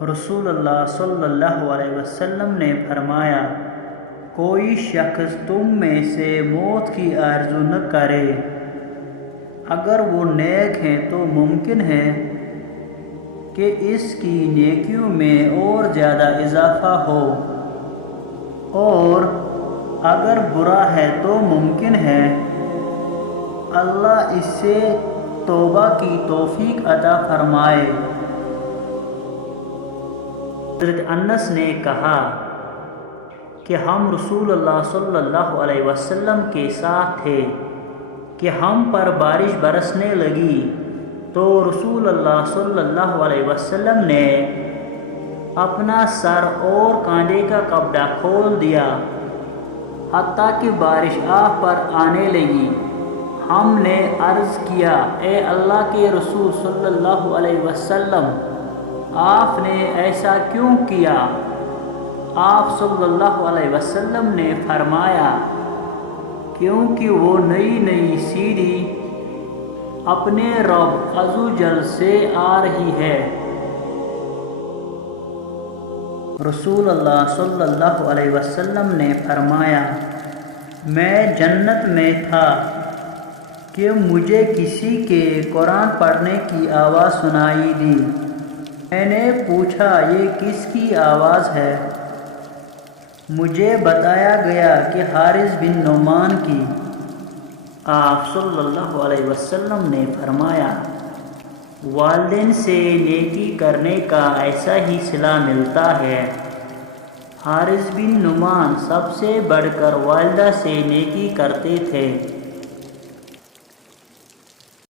رسول اللہ صلی اللہ علیہ وسلم نے فرمایا، کوئی شخص تم میں سے موت کی آرزو نہ کرے، اگر وہ نیک ہیں تو ممکن ہے کہ اس کی نیکیوں میں اور زیادہ اضافہ ہو، اور اگر برا ہے تو ممکن ہے اللہ اس سے توبہ کی توفیق عطا فرمائے۔ حضرت انس نے کہا کہ ہم رسول اللہ صلی اللہ علیہ وسلم کے ساتھ تھے کہ ہم پر بارش برسنے لگی تو رسول اللہ صلی اللہ علیہ وسلم نے اپنا سر اور کاندھے کا کپڑا کھول دیا حتیٰ کہ بارش آپ پر آنے لگی۔ ہم نے عرض کیا، اے اللہ کے رسول صلی اللہ علیہ وسلم، آپ نے ایسا کیوں کیا؟ آپ صلی اللہ علیہ وسلم نے فرمایا، کیونکہ وہ نئی نئی سیڑھی اپنے رب عزوجل سے آ رہی ہے۔ رسول اللہ صلی اللہ علیہ وسلم نے فرمایا، میں جنت میں تھا کہ مجھے کسی کے قرآن پڑھنے کی آواز سنائی دی۔ میں نے پوچھا، یہ کس کی آواز ہے؟ مجھے بتایا گیا کہ حارث بن نعمان کی۔ آپ صلی اللہ علیہ وسلم نے فرمایا، والدین سے نیکی کرنے کا ایسا ہی صلہ ملتا ہے۔ حارث بن نعمان سب سے بڑھ کر والدہ سے نیکی کرتے تھے۔